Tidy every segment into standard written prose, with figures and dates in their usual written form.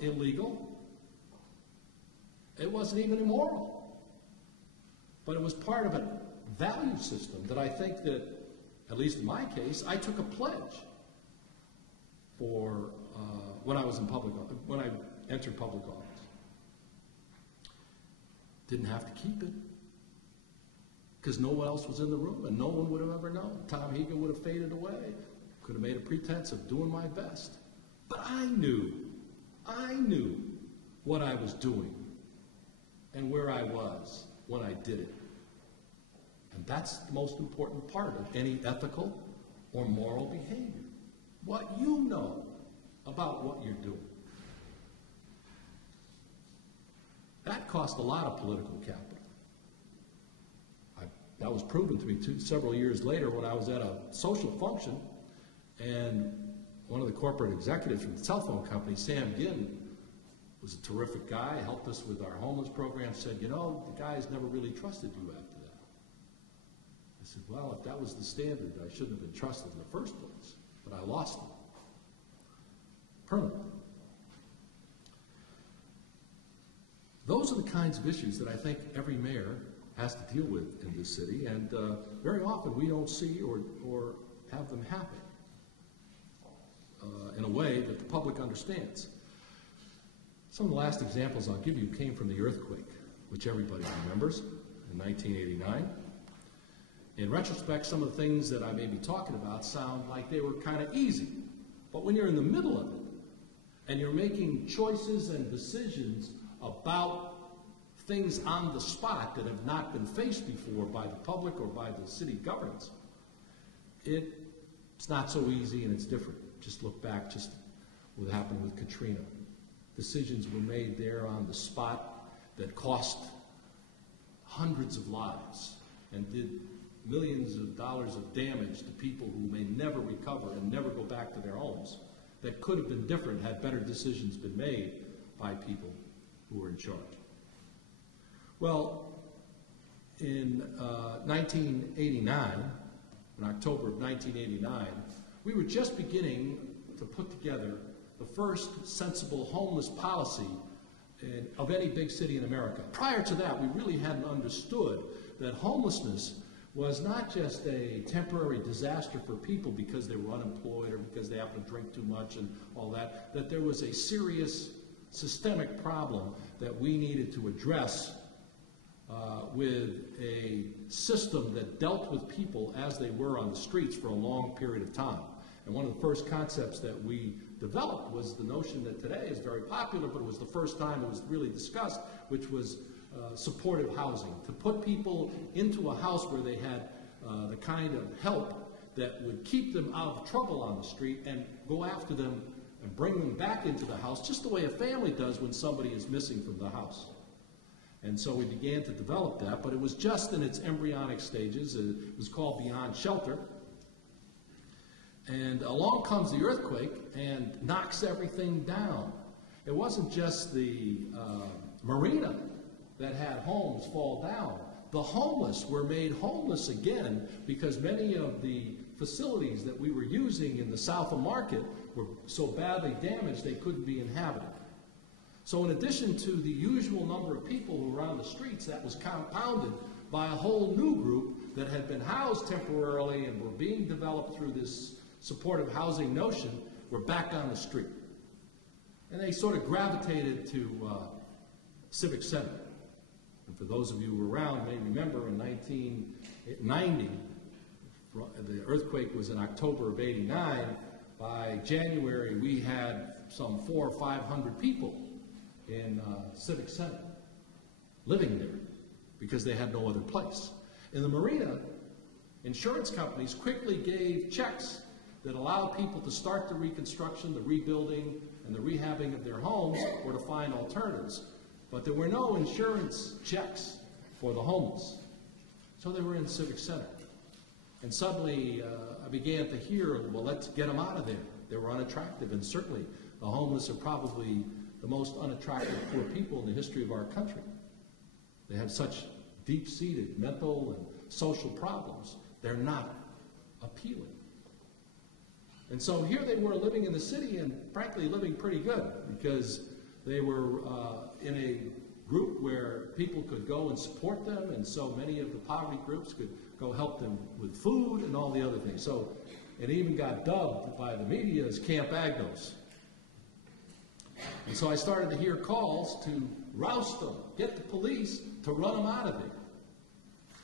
illegal. It wasn't even immoral. But it was part of a value system that I think that, at least in my case, I took a pledge for when I was in when I entered public office. Didn't have to keep it because no one else was in the room and no one would have ever known. Tom Hegan would have faded away. Could have made a pretense of doing my best. But I knew what I was doing and where I was when I did it. And that's the most important part of any ethical or moral behavior. What you know about what you're doing. That cost a lot of political capital. That was proven to me several years later when I was at a social function, and one of the corporate executives from the cell phone company, Sam Ginn, was a terrific guy, helped us with our homeless program, said, you know, the guys never really trusted you after that. I said, well, if that was the standard, I shouldn't have been trusted in the first place, but I lost them permanently. Those are the kinds of issues that I think every mayor has to deal with in this city, and very often we don't see or have them happen in a way that the public understands. Some of the last examples I'll give you came from the earthquake, which everybody remembers, in 1989. In retrospect, some of the things that I may be talking about sound like they were kind of easy, but when you're in the middle of it, and you're making choices and decisions about things on the spot that have not been faced before by the public or by the city governance, it's not so easy and it's different. Just look back just what happened with Katrina. Decisions were made there on the spot that cost hundreds of lives and did millions of dollars of damage to people who may never recover and never go back to their homes. That could have been different had better decisions been made by people who were in charge. Well, in 1989, in October of 1989, we were just beginning to put together the first sensible homeless policy of any big city in America. Prior to that, we really hadn't understood that homelessness was not just a temporary disaster for people because they were unemployed or because they happened to drink too much and all that, that there was a serious systemic problem that we needed to address with a system that dealt with people as they were on the streets for a long period of time. And one of the first concepts that we developed was the notion that today is very popular, but it was the first time it was really discussed, which was supportive housing, to put people into a house where they had the kind of help that would keep them out of trouble on the street and go after them and bring them back into the house, just the way a family does when somebody is missing from the house. And so we began to develop that, but it was just in its embryonic stages. It was called Beyond Shelter. And along comes the earthquake and knocks everything down. It wasn't just the marina that had homes fall down. The homeless were made homeless again because many of the facilities that we were using in the South of Market were so badly damaged they couldn't be inhabited. So in addition to the usual number of people who were on the streets, that was compounded by a whole new group that had been housed temporarily and were being developed through this supportive housing notion, were back on the street. And they sort of gravitated to Civic Center. And for those of you who were around may remember in 1990, the earthquake was in October of '89. By January, we had some 400 or 500 people in Civic Center living there because they had no other place. In the marina, insurance companies quickly gave checks that allowed people to start the reconstruction, the rebuilding, and the rehabbing of their homes or to find alternatives. But there were no insurance checks for the homeless. So they were in Civic Center. And suddenly I began to hear, well, let's get them out of there. They were unattractive, and certainly the homeless are probably the most unattractive poor people in the history of our country. They have such deep-seated mental and social problems. They're not appealing. And so here they were living in the city and frankly living pretty good because They were in a group where people could go and support them, and so many of the poverty groups could go help them with food and all the other things. So it even got dubbed by the media as Camp Agnos. And so I started to hear calls to roust them, get the police to run them out of there.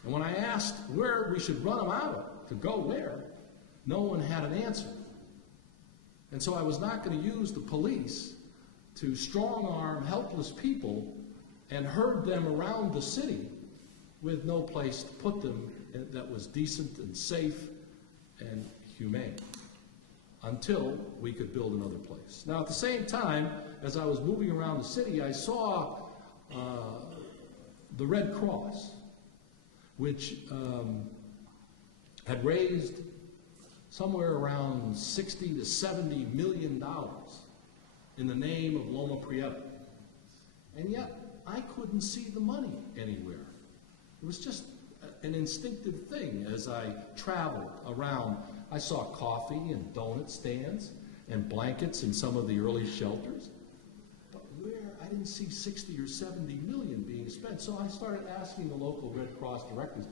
And when I asked where we should run them out of, to go where, no one had an answer. And so I was not going to use the police to strong-arm helpless people and herd them around the city with no place to put them that was decent and safe and humane until we could build another place. Now, at the same time, as I was moving around the city, I saw the Red Cross, which had raised somewhere around $60 to $70 million in the name of Loma Prieta. And yet, I couldn't see the money anywhere. It was just an instinctive thing as I traveled around. I saw coffee and donut stands and blankets in some of the early shelters. But where, I didn't see 60 or 70 million being spent. So I started asking the local Red Cross directors,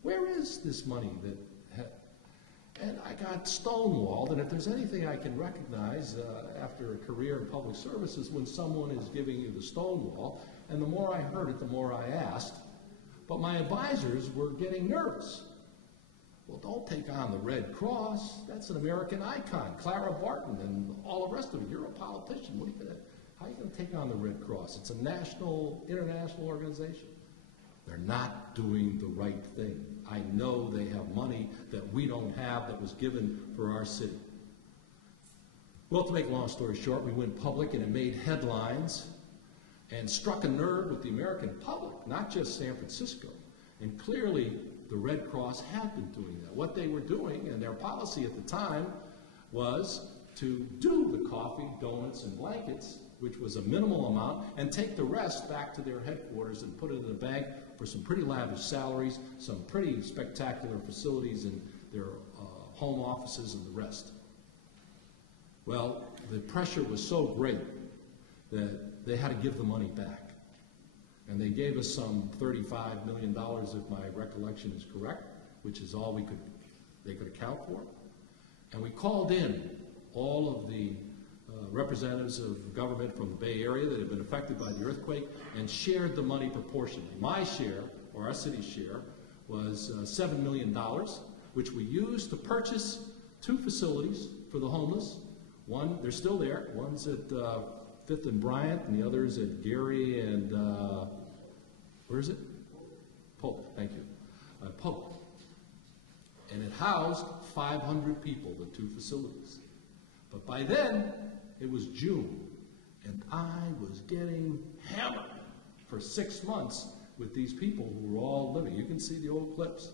where is this money that and I got stonewalled, and if there's anything I can recognize after a career in public services, when someone is giving you the stonewall, and the more I heard it, the more I asked, but my advisors were getting nervous. Well, don't take on the Red Cross. That's an American icon, Clara Barton, and all the rest of it. You're a politician. How are you going to take on the Red Cross? It's a national, international organization. They're not doing the right thing. I know they have money that we don't have that was given for our city. Well, to make a long story short, we went public and it made headlines and struck a nerve with the American public, not just San Francisco. And clearly, the Red Cross had been doing that. What they were doing, and their policy at the time, was to do the coffee, donuts, and blankets, which was a minimal amount, and take the rest back to their headquarters and put it in a bank for some pretty lavish salaries, some pretty spectacular facilities in their home offices and the rest. Well, the pressure was so great that they had to give the money back. And they gave us some $35 million, if my recollection is correct, which is all they could account for. And we called in all of the representatives of government from the Bay Area that had been affected by the earthquake and shared the money proportionally. My share, or our city's share, was $7 million, which we used to purchase 2 facilities for the homeless. One, they're still there. One's at 5th and Bryant, and the other's at Gary and, where is it? Polk, thank you. Polk. And it housed 500 people, the 2 facilities. But by then, it was June, and I was getting hammered for 6 months with these people who were all living. You can see the old clips.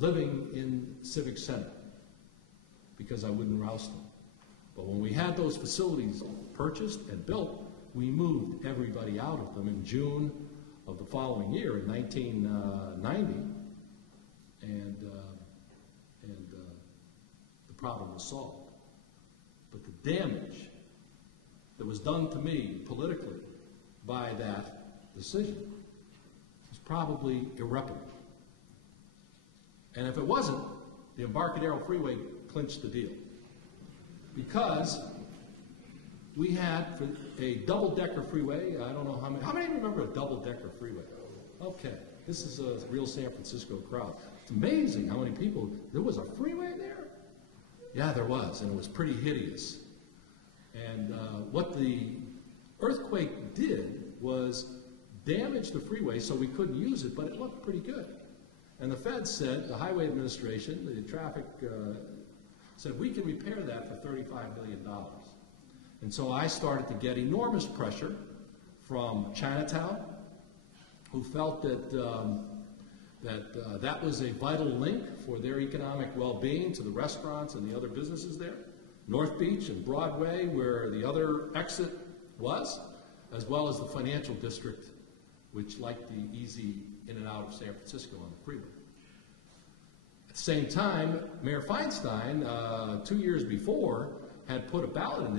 Living in Civic Center because I wouldn't roust them. But when we had those facilities purchased and built, we moved everybody out of them in June of the following year, in 1990, and the problem was solved. But the damage that was done to me politically by that decision was probably irreparable. And if it wasn't, the Embarcadero Freeway clinched the deal. Because we had a double-decker freeway. I don't know how many remember a double-decker freeway? Okay, this is a real San Francisco crowd. It's amazing how many people, there was a freeway there? Yeah, there was, and it was pretty hideous. And what the earthquake did was damage the freeway so we couldn't use it, but it looked pretty good. And the feds said, the Highway Administration, the traffic said, we can repair that for $35 million. And so I started to get enormous pressure from Chinatown, who felt that that was a vital link for their economic well-being to the restaurants and the other businesses there. North Beach and Broadway, where the other exit was, as well as the financial district, which liked the easy in and out of San Francisco on the freeway. At the same time, Mayor Feinstein, 2 years before, had put a ballot initiative